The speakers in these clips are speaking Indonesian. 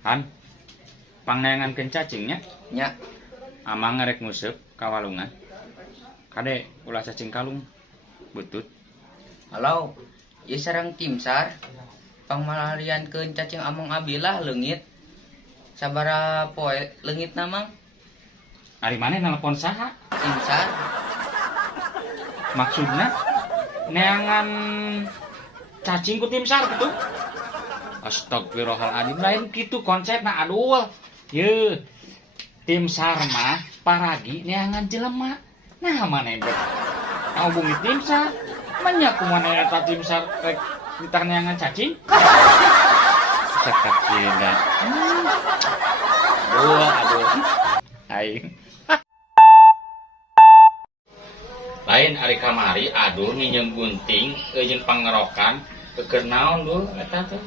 Han, pangnengankeun cacingnya, Nya, amang ngerek nguseup ka walungan. Kade ulah cacing kalung, butut. halo, ieu sareng timsar. Pangmalariankeun cacing among abilah leungit. Sabara poe leungit namang Ari maneh nelpon saha? timsar. Maksudna neangan cacing ku tim SAR gitu. Astagfirullahaladzim, lain gitu konsepna. Aduh, ye tim SAR mah paragi neangan jelema. Nah mana dek ngahubungi tim SAR banyak kumana eta tim SAR rek ditah neangan cacing. Cekak tidak. Aduh, aing. Lain ari kamari aduh nginjem gunting jeung pangerokan keur naon duh eta teh.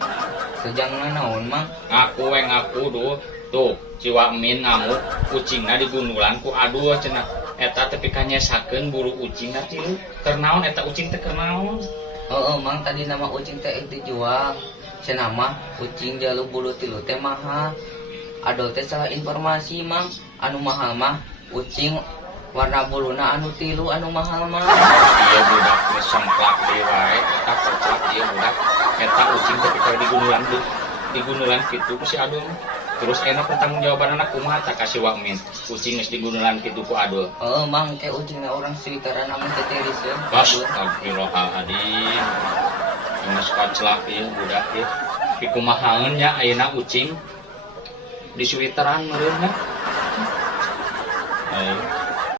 Sejangna naon mang? Ngaku duh. Tuh, Ciwa Min ngamuk kucingna digundulan ku aduh cenah eta teh pikanyesakeun buru ucing teh tilu. Keur naon eta ucing teh keur naon? Heeh, mang tadi nama ucing teh dijual. Cenah mah ucing jaluk bulu tilu teh mahal. Adol teh salah informasi mang. Anu mahal mah ucing warna buluna anu tilu anu mahal mah. Ieu budak geus somplak deui wae, eta somplak ieu budak. Eta ucing teh keur digundulan kitu ku si Adul. Terus enak pertanggungjawabanna kumaha tak ka si Wamin. Ucing geus digundulan kitu ku Adul. Heeh, mang ke ucingna urang silikaran namun teh tiriseun. Astagfirullahaladzim. Geus kaclak ieu budak ieu. Pikumahaeun nya ayeuna ucing di Switeran meureun nya.